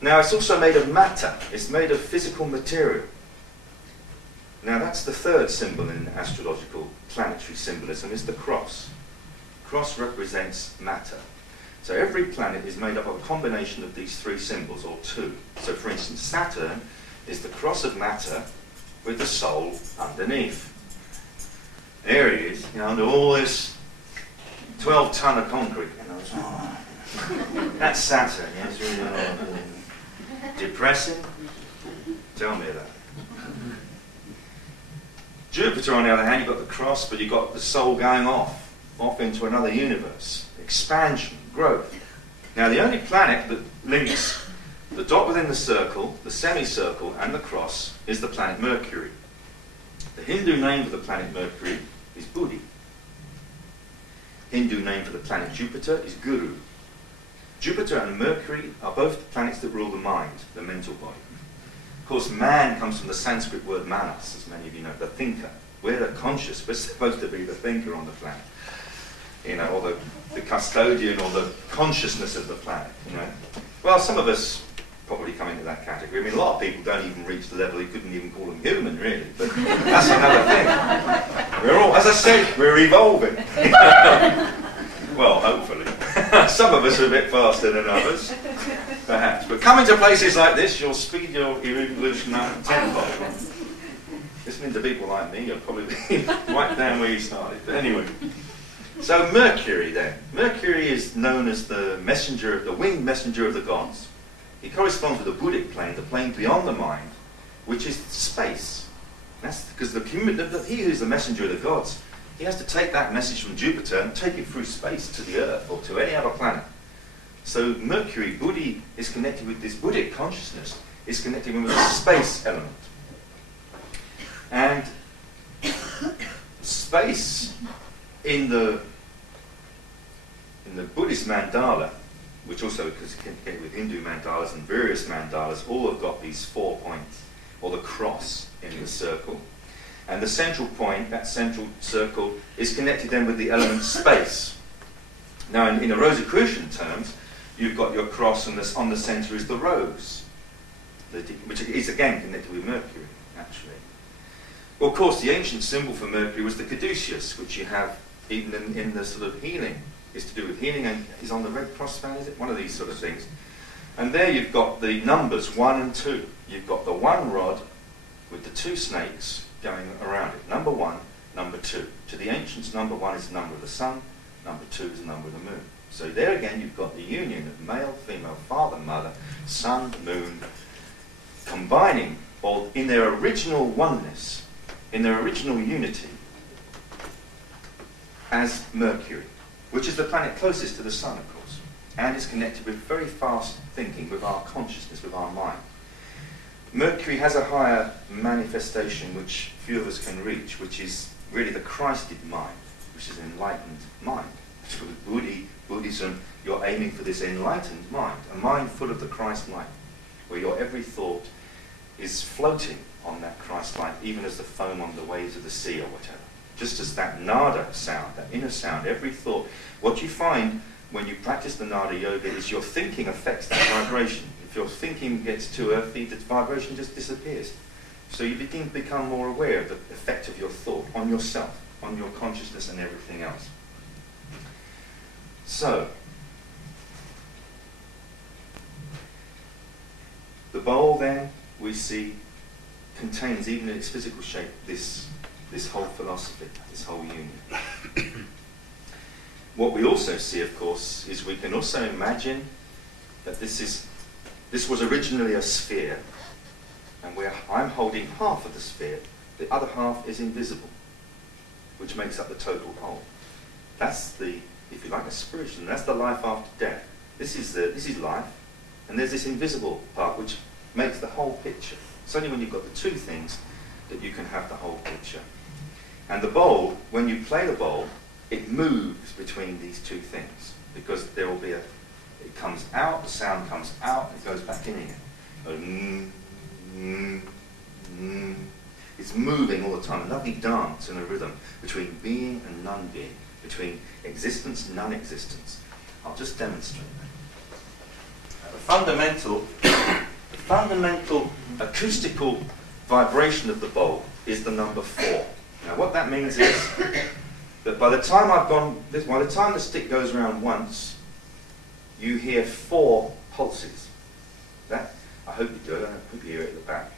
Now it's also made of matter. It's made of physical material. Now that's the third symbol in astrological planetary symbolism, is the cross. Cross represents matter. So every planet is made up of a combination of these three symbols, or two. So for instance, Saturn is the cross of matter with the soul underneath. There he is, you know, under all this 12 ton of concrete. You know, that's Saturn, yes, really depressing. Tell me that. Jupiter, on the other hand, you've got the cross, but you've got the soul going off into another universe. Expansion, growth. Now, the only planet that links the dot within the circle, the semicircle, and the cross is the planet Mercury. The Hindu name for the planet Mercury is Buddhi. Hindu name for the planet Jupiter is Guru. Jupiter and Mercury are both planets that rule the mind, the mental body. Of course, man comes from the Sanskrit word manas, as many of you know, the thinker. We're the conscious, we're supposed to be the thinker on the planet. You know, or the custodian, or the consciousness of the planet, you know. Well, some of us probably come into that category. I mean, a lot of people don't even reach the level, you couldn't even call them human, really. But that's another thing. We're all, as I said, we're evolving. Well, hopefully. Some of us are a bit faster than others, perhaps. But coming to places like this, you'll speed your evolution up tenfold. Listening to people like me, you'll probably be right down where you started. But anyway. So Mercury then. Mercury is known as the messenger, the winged messenger of the gods. He corresponds with the Buddhic plane, the plane beyond the mind, which is space. That's because he who is the messenger of the gods, he has to take that message from Jupiter and take it through space to the Earth or to any other planet. So Mercury, Buddhi, is connected with this Buddhic consciousness, is connected with the space element. And space in the Buddhist mandala, which also is connected with Hindu mandalas and various mandalas, all have got these 4 points, or the cross in the circle. And the central point, that central circle, is connected then with the element space. Now, in a Rosicrucian terms, you've got your cross, and on the centre is the rose, which is again connected with Mercury, actually. Well, of course, the ancient symbol for Mercury was the caduceus, which you have even in the sort of healing. It's to do with healing, and is on the Red Cross fan, is it? One of these sort of things. And there you've got the numbers 1 and 2. You've got the one rod with the two snakes going around it. Number 1, number 2. To the ancients, number 1 is the number of the sun, number 2 is the number of the moon. So there again you've got the union of male, female, father, mother, sun, moon, combining, or in their original oneness, in their original unity, as Mercury, which is the planet closest to the sun, of course, and is connected with very fast thinking, with our consciousness, with our mind. Mercury has a higher manifestation which few of us can reach, which is really the Christed mind, which is an enlightened mind. With Buddhism, you're aiming for this enlightened mind, a mind full of the Christ light, where your every thought is floating on that Christ light, even as the foam on the waves of the sea or whatever. Just as that nada sound, that inner sound, every thought. What you find when you practice the nada yoga is your thinking affects that vibration. If your thinking gets too earthy, the vibration just disappears. So you begin to become more aware of the effect of your thought on yourself, on your consciousness and everything else. So, the bowl then, we see, contains, even in its physical shape, this whole philosophy, this whole union. What we also see, of course, is we can also imagine that this was originally a sphere, and I'm holding half of the sphere, the other half is invisible, which makes up the total whole. That's the, if you like, a spiritual, that's the life after death. This is life, and there's this invisible part which makes the whole picture. It's only when you've got the two things that you can have the whole picture. And the bowl, when you play the bowl, it moves between these two things, because there will be it comes out, the sound comes out, it goes back in again. It's moving all the time, a lovely dance and a rhythm between being and non-being, between existence and non-existence. I'll just demonstrate that. The fundamental fundamental acoustical vibration of the bowl is the number 4. Now what that means is that by the time the stick goes around once, you hear 4 pulses. That, I hope you do, I hope you hear it at the back.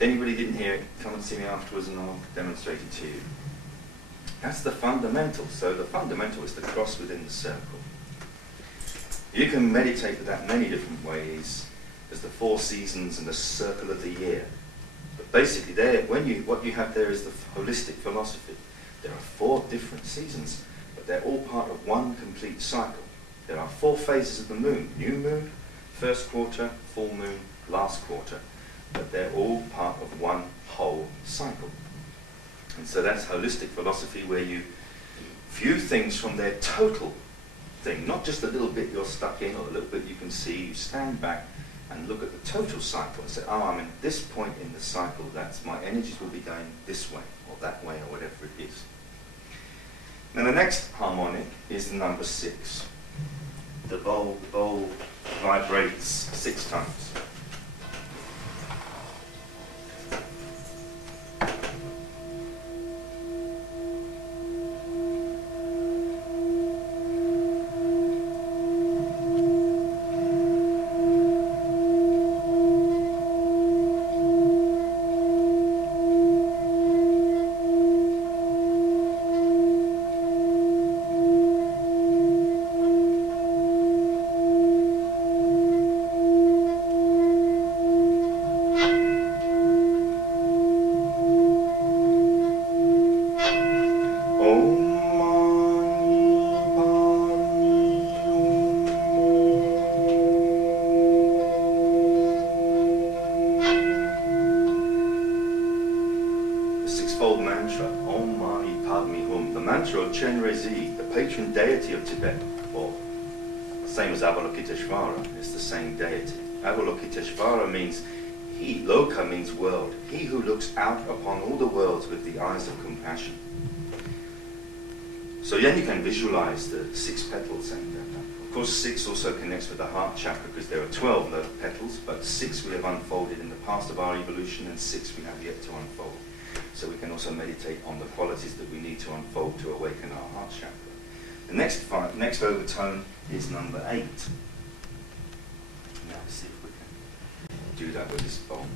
Anybody didn't hear it, come and see me afterwards and I'll demonstrate it to you. That's the fundamental. So the fundamental is the cross within the circle. You can meditate with that many different ways. There's the 4 seasons and the circle of the year. But basically there, what you have there is the holistic philosophy. There are 4 different seasons, but they're all part of one complete cycle. There are 4 phases of the moon: new moon, first quarter, full moon, last quarter. But they're all part of one whole cycle. And so that's holistic philosophy, where you view things from their total thing, not just a little bit you're stuck in or a little bit you can see. You stand back and look at the total cycle and say, oh, I'm in this point in the cycle, that's my energies will be going this way or that way or whatever it is. Now the next harmonic is the number 6. The bowl vibrates 6 times. The patron deity of Tibet, or same as Avalokiteshvara, is the same deity. Avalokiteshvara means Loka means world. He who looks out upon all the worlds with the eyes of compassion. So then you can visualize the 6 petals, and of course 6 also connects with the heart chakra, because there are 12 petals, but 6 we have unfolded in the past of our evolution, and 6 we have yet to unfold. So we can also meditate on the qualities that we need to unfold to awaken our heart chakra. The next overtone is number 8. Now let's see if we can do that with this bowl.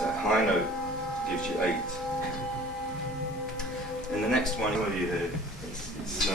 That high note gives you 8. And the next one, what have you heard? It's